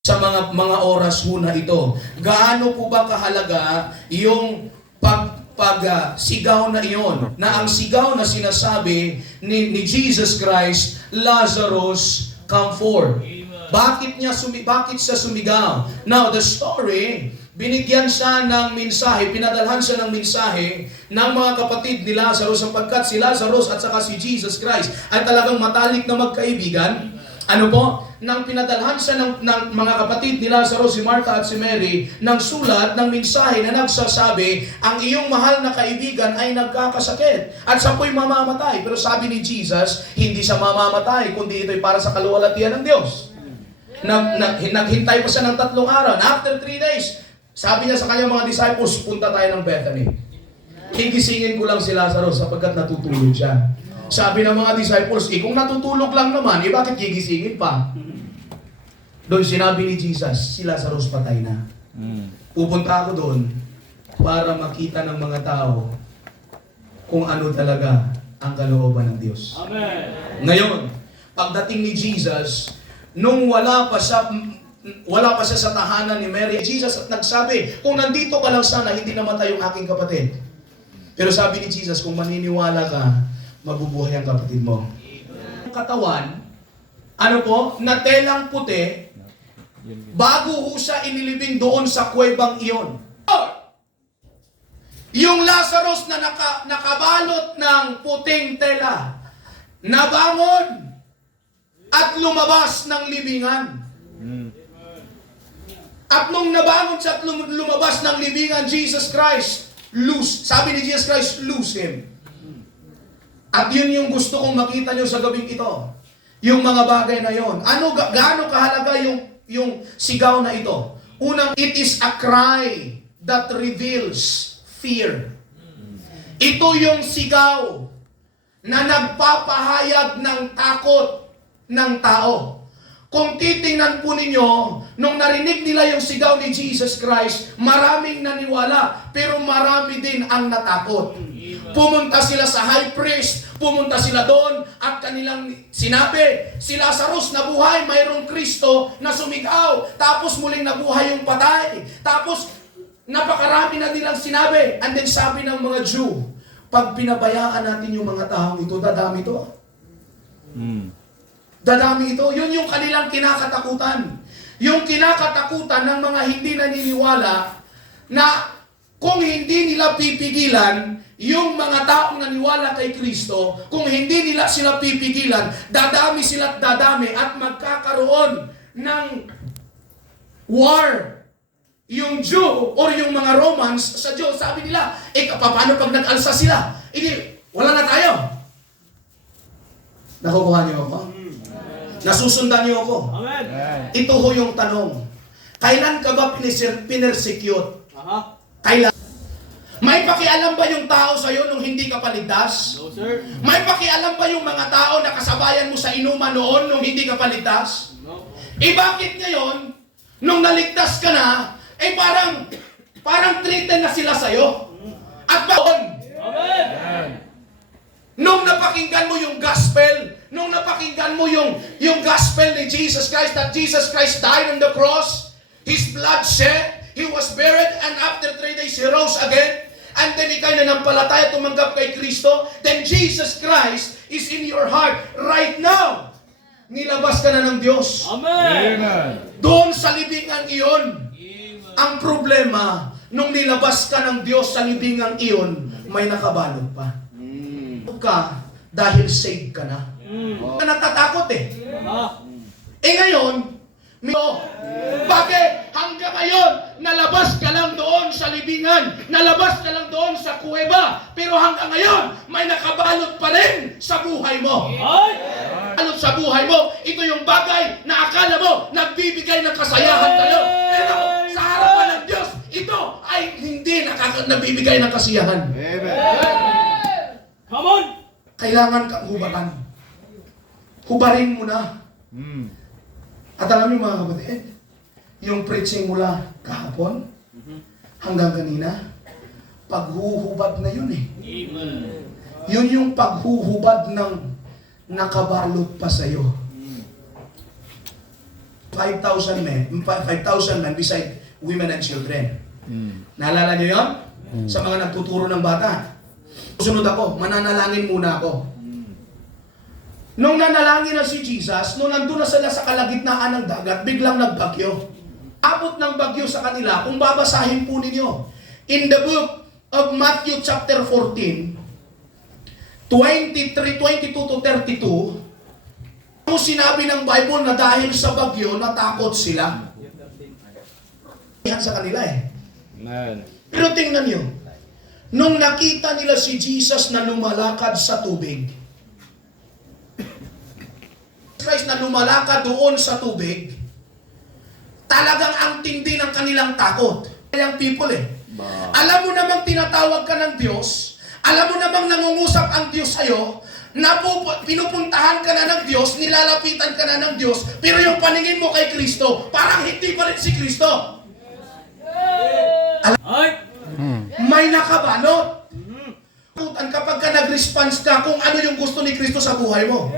sa mga oras ho na ito. Gaano po ba kahalaga yung sigaw na iyon? Na ang sigaw na sinasabi ni Jesus Christ, Lazarus, come forth. Bakit siya sumigaw? Now, the story, binigyan siya ng mensahe, pinadalhan siya ng mensahe ng mga kapatid ni Lazarus sapagkat si Lazarus at saka si Jesus Christ ay talagang matalik na magkaibigan. Ano po? Nang pinadalhan siya ng mga kapatid ni Lazarus, si Martha at si Mary, ng sulat, ng mensahe na nagsasabi, ang iyong mahal na kaibigan ay nagkakasakit at siya po'y mamamatay. Pero sabi ni Jesus, hindi siya mamamatay, kundi ito'y para sa kaluwalhatian ng Diyos. Naghintay pa siya ng 3 araw. And after 3 days, sabi niya sa kanyang mga disciples, punta tayo ng Bethany. Gigisingin ko lang si Lazarus sapagkat natutulog siya. Sabi ng mga disciples, kung natutulog lang naman, bakit gigisingin pa? Doon sinabi ni Jesus, si Lazarus patay na. Pupunta ako doon para makita ng mga tao kung ano talaga ang kalooban ng Diyos. Amen. Ngayon, pagdating ni Jesus, nung wala pa siya sa tahanan ni Mary, Jesus at nagsabi, kung nandito ka lang sana, hindi namatay yung aking kapatid. Pero sabi ni Jesus, kung maniniwala ka, mabubuhay ang kapatid mo. Ang katawan, ano po, na telang puti, bago ho siya inilibing doon sa kuwebang iyon. Yung Lazarus na nakabalot ng puting tela, nabangon at lumabas ng libingan. At nung nabangon siya at lumabas ng libingan, Jesus Christ, sabi ni Jesus Christ, loose him. At yun yung gusto kong makita nyo sa gabing ito. Yung mga bagay na yon. Gaano kahalaga yung sigaw na ito? Unang, it is a cry that reveals fear. Ito yung sigaw na nagpapahayag ng takot ng tao. Kung titingnan po ninyo, nung narinig nila yung sigaw ni Jesus Christ, maraming naniwala, pero marami din ang natakot. Pumunta sila sa high priest, pumunta sila doon, at kanilang sinabi, si Lazarus nabuhay, mayroong Kristo na sumigaw, tapos muling nabuhay yung patay. Tapos, napakarami na nilang sinabi. And then sabi ng mga Jew, pag pinabayaan natin yung mga taong ito, dadami ito. Dadami ito. Yun yung kanilang kinakatakutan. Yung kinakatakutan ng mga hindi naniniwala na kung hindi nila pipigilan yung mga taong naniwala kay Kristo, kung hindi nila sila pipigilan, dadami sila at dadami at magkakaroon ng war. Yung Jew or yung mga Romans sa Diyos, sabi nila, paano pag nag-alsa sila? Wala na tayo. Nakukuha niyo ako? Nasusundan niyo ako? Amen. Ito ho yung tanong. Kailan ka ba pinersecute? Kailan? May pakialam ba yung tao sa'yo nung hindi ka paligtas? No, sir. May pakialam ba yung mga tao na kasabayan mo sa inuman noon nung hindi ka paligtas? No. Bakit ngayon, nung naligtas ka na, parang treated na sila sa'yo? At baon, Amen. nung napakinggan mo yung gospel, nung napakinggan mo yung gospel ni Jesus Christ, that Jesus Christ died on the cross, His blood shed, He was buried, and after 3 days, He rose again, and then ikay nanampalataya, tumanggap kay Kristo, then Jesus Christ is in your heart right now. Nilabas ka na ng Diyos. Amen. Doon sa libingan iyon. Ang problema, nung nilabas ka ng Diyos sa libingan iyon, may nakabalot pa. Ka dahil saved ka na. Natatakot ngayon, bakit hanggang ngayon nalabas ka lang doon sa libingan, nalabas ka lang doon sa kuweba, pero hanggang ngayon may nakabalot pa rin sa buhay mo. Balot sa buhay mo, ito yung bagay na akala mo nagbibigay ng kasayahan tayo, pero sa harapan ng Diyos, ito ay hindi nagbibigay ng kasiyahan. Come on. Kailangan kang hubaran. Hubarin mo na. At alam niyo mga kapatid, yung preaching mula kahapon hanggang kanina, paghuhubad na yun Amen. Yun yung paghuhubad ng nakabalot pa sa'yo. 5,000 men beside women and children. Naalala nyo yun? Sa mga nagtuturo ng bata. Susunod ako, mananalangin muna ako. Nung nanalangin na si Jesus, nung nandun na sila sa kalagitnaan ng dagat, biglang nagbagyo. Abot ng bagyo sa kanila, kung babasahin po ninyo, in the book of Matthew chapter 14, 22 to 32, kung sinabi ng Bible na dahil sa bagyo, natakot sila. Yan sa kanila eh. Amen. Pero tingnan nyo, nung nakita nila si Jesus na lumalakad sa tubig, Christ na lumalakad doon sa tubig, talagang ang tindi ng kanilang takot. Kayang people eh. Alam mo namang tinatawag ka ng Diyos, alam mo namang nangungusap ang Diyos sa'yo, pinupuntahan ka na ng Diyos, nilalapitan ka na ng Diyos, pero yung paningin mo kay Kristo, parang hindi pa rin si Kristo. May nakabalot. Kapag ka nag-response ka kung ano yung gusto ni Kristo sa buhay mo.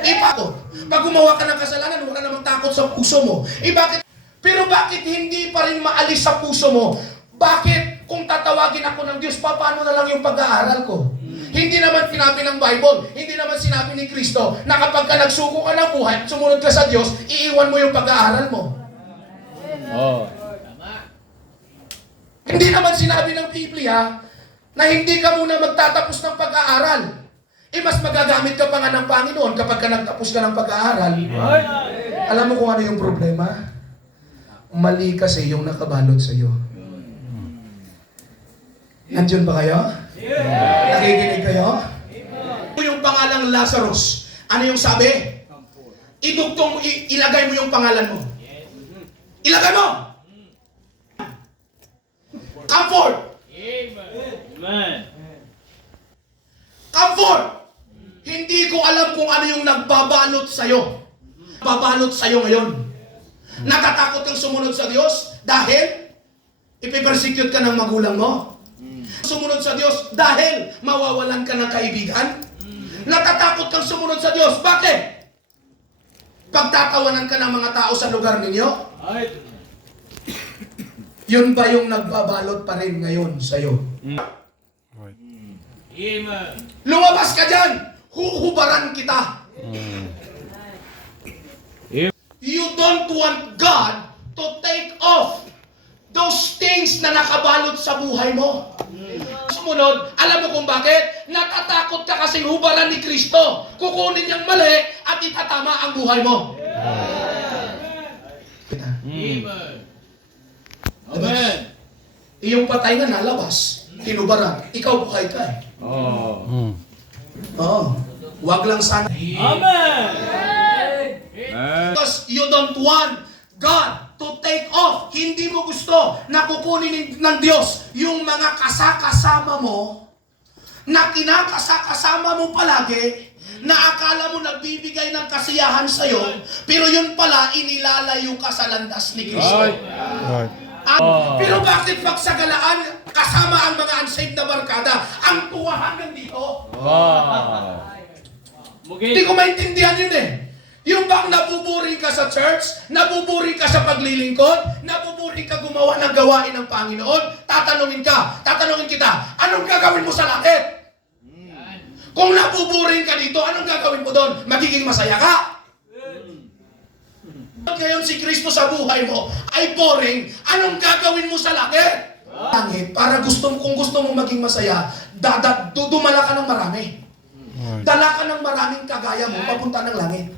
Ipakot. Pag gumawa ka ng kasalanan, huwag ka namang takot sa puso mo. Pero bakit hindi pa rin maalis sa puso mo? Bakit kung tatawagin ako ng Diyos, paano na lang yung pag-aaral ko? Hindi naman sinabi ng Bible, hindi naman sinabi ni Kristo na kapag ka nagsuko ka ng buhay, sumunod ka sa Diyos, iiwan mo yung pag-aaral mo. Hindi naman sinabi ng Biblia na hindi ka muna magtatapos ng pag-aaral. Mas magagamit ka pa nga ng Panginoon kapag ka nagtapos ka ng pag-aaral. Alam mo kung ano yung problema? Mali kasi yung nakabalot sa iyo. Nandiyan ba kayo? Nakikinig kayo? Yung pangalang Lazarus, ano yung sabi? Ilagay mo yung pangalan mo. Ilagay mo! Come forth! Amen. Come forth! Hindi ko alam kung ano yung nagbabalot sa'yo. Babalot sa'yo ngayon. Natatakot kang sumunod sa Diyos dahil ipipersecute ka ng magulang mo. Sumunod sa Diyos dahil mawawalan ka ng kaibigan. Natatakot kang sumunod sa Diyos. Bakit? Pagtatawanan ka ng mga tao sa lugar ninyo. Yun ba yung nagbabalot pa rin ngayon sa'yo? Amen. Lumabas ka dyan! Huhubaran kita! You don't want God to take off those things na nakabalot sa buhay mo. Sumunod, alam mo kung bakit? Natatakot ka kasing hubaran ni Kristo. Kukunin niyang mali at itatama ang buhay mo. Amen. Amen. Iyong patay na nalabas, hinubaran. Ikaw buhay ka eh. Wag lang sana. Amen. Because you don't want God to take off. Hindi mo gusto na kukunin ng Diyos yung mga kasakasama mo na kinakasakasama mo palagi na akala mo nagbibigay ng kasiyahan sa'yo pero yun pala inilalayo ka sa landas ni Kristo. Pero bakit pagsagalaan kasama ang mga unsaved na barkada ang tuwahan nandito? Hindi ko maintindihan yun eh. Yung bang nabuburing ka sa church, nabuburing ka sa paglilingkod, nabuburing ka gumawa ng gawain ng Panginoon, tatanungin kita, anong gagawin mo sa langit? Kung nabuburing ka dito, anong gagawin mo doon? Magiging masaya ka? Ngayon si Kristo sa buhay mo ay boring, anong gagawin mo sa langit? Langit, para kung gusto mo maging masaya, dumala ka ng marami. Dala ka ng maraming kagaya mo, papunta ng langit.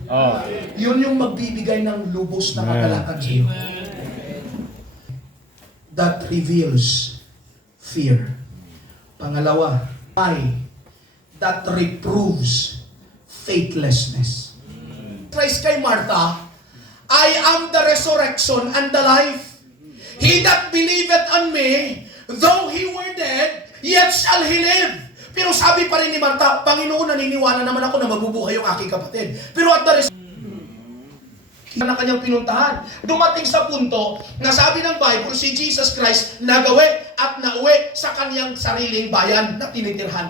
Yun yung magbibigay ng lubos na kagalakan sa iyo. That reveals fear. Pangalawa, that reproves faithlessness. Christ kay Martha, I am the resurrection and the life. He that believeth on me, though he were dead, yet shall he live. Pero sabi pa rin ni Martha, Panginoon, naniniwala naman ako na mabubuhay yung aking kapatid. Pero at the na kanyang pinuntahan. Dumating sa punto na sabi ng Bible, si Jesus Christ nagawi at nauwi sa kanyang sariling bayan na tinitirhan.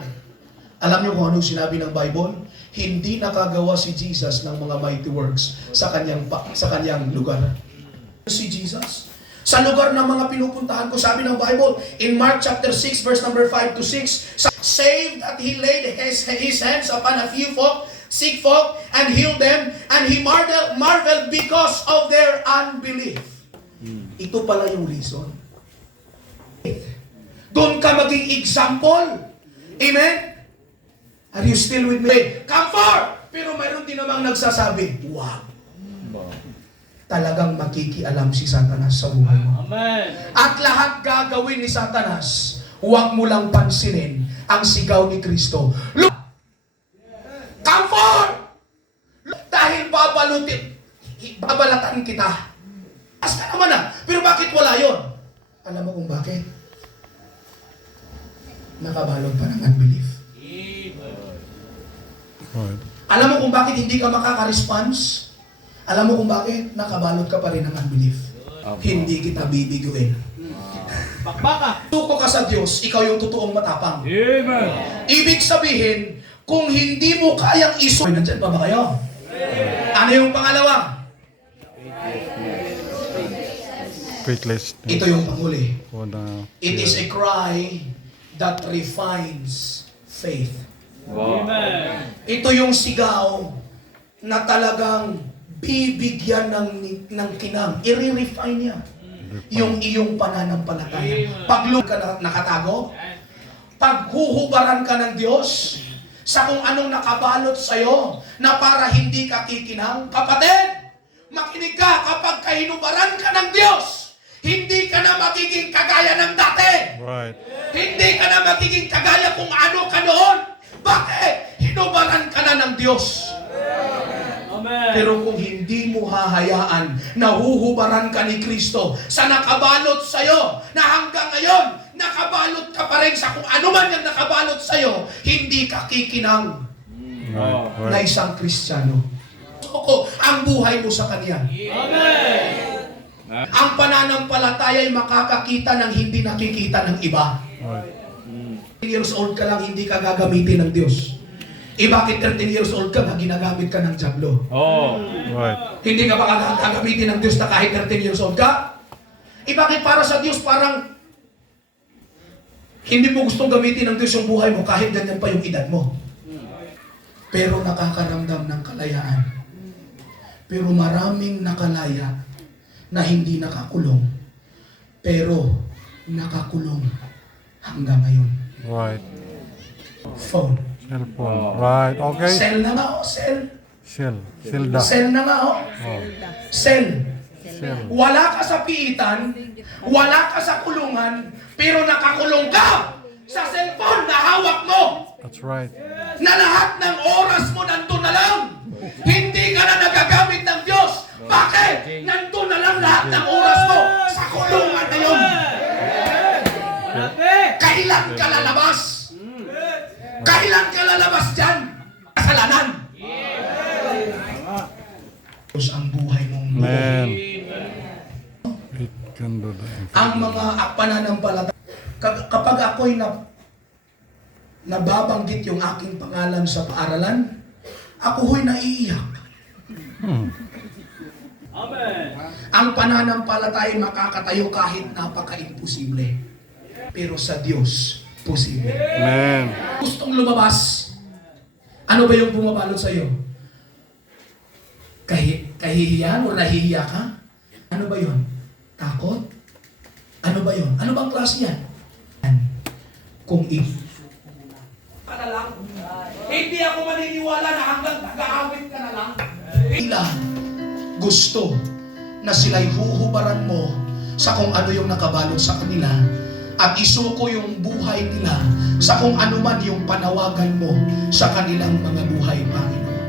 Alam niyo kung anong sinabi ng Bible? Hindi nakagawa si Jesus ng mga mighty works sa kanyang lugar. Si Jesus. Sa lugar ng mga pinupuntahan ko, sabi ng Bible, in Mark chapter 6, verse number 5 to 6, saved that he laid his hands upon a few folk, sick folk, and healed them, and he marveled because of their unbelief. Ito pala yung reason. Doon ka maging example. Amen? Are you still with me? Come forth! Pero mayroon din namang nagsasabi, wow. Talagang makikialam si Satanas sa buhay mo. Amen. At lahat gagawin ni Satanas, huwag mo lang pansinin ang sigaw ni Kristo. Come forth! Dahil babalatan kita. As ka naman na. Pero bakit wala yon? Alam mo kung bakit? Nakabalot pa ng unbelief. Alam mo kung bakit hindi ka makaka-response? Alam mo kung bakit? Nakabalot ka pa rin ng unbelief. Hindi kita bibiguin. Bakbaka. Tuko ka sa Diyos, ikaw yung totoong matapang. Amen. Ibig sabihin, kung hindi mo kayang nandyan pa ba kayo? Ano yung pangalawa? Faithless. Ito yung panghuli. It is a It cry that refines faith. Amen. Ito yung sigaw na talagang bibigyan ng kinang. I-refine niya yung iyong pananampalataya. Pag ka nakatago, paghuhubaran ka ng Diyos sa kung anong nakabalot sa'yo na para hindi ka kikinang. Kapatid, makinig ka, kapag kahinubaran ka ng Diyos, hindi ka na magiging kagaya ng dati. Right. Hindi ka na magiging kagaya kung ano ka noon. Bakit? Hinubaran ka na ng Diyos. Amen. Pero kung hindi mo hahayaan, nahuhubaran ka ni Kristo sa nakabalot sa'yo, na hanggang ngayon, nakabalot ka pa rin sa kung ano man yung nakabalot sa'yo, hindi ka kikinang na Right. isang Kristiyano. Ang buhay mo sa Kanya. Amen. Ang pananampalataya ay makakakita ng hindi nakikita ng iba. Right. 13 years old ka lang, hindi ka gagamitin ng Diyos. Bakit 13 years old ka na ginagamit ka ng dyablo? Oh. Right. Hindi ka ba gagamitin ng Diyos na kahit 13 years old ka? Bakit para sa Diyos parang hindi mo gustong gamitin ng Diyos yung buhay mo kahit ganyan pa yung edad mo? Pero nakakaramdam ng kalayaan. Pero maraming nakalaya na hindi nakakulong. Pero nakakulong hanggang ngayon. Right. Phone. Cellphone. Right. Okay. Cell na nga, cell. Silda. Cell na nga, Oh. Cell. Cell. Wala ka sa piitan, wala ka sa kulungan, pero nakakulong ka sa cellphone na hawak mo. That's right. Na lahat ng oras mo nandun na lang. Hindi ka na nagagamit ng Diyos. Bakit? Nandun na lang lahat ng oras mo sa kulungan na yun. Kailan ka lalabas? Kailan ka lalabas dyan? Kasalanan. Diyos ang buhay mong Man. It can do that. ang mga pananampalataya. Kapag ako'y nababanggit yung aking pangalan sa paaralan, ako ho'y naiiyak. Amen. Ang pananampalataya makakatayo kahit napaka-imposible. Pero sa Diyos, posible. Man. Gustong lumabas, ano ba yung bumabalot sa'yo? Kahihiyan o nahihiya ka? Ano ba yun? Takot? Ano ba yun? Ano bang klase yan? Kung ka na lang. Hindi ako maniniwala na hanggang nag-aawit ka na lang. Ilan gusto na sila'y huhubaran mo sa kung ano yung nakabalot sa kanila at isuko yung buhay nila sa kung ano man yung panawagan mo sa kanilang mga buhay, Panginoon.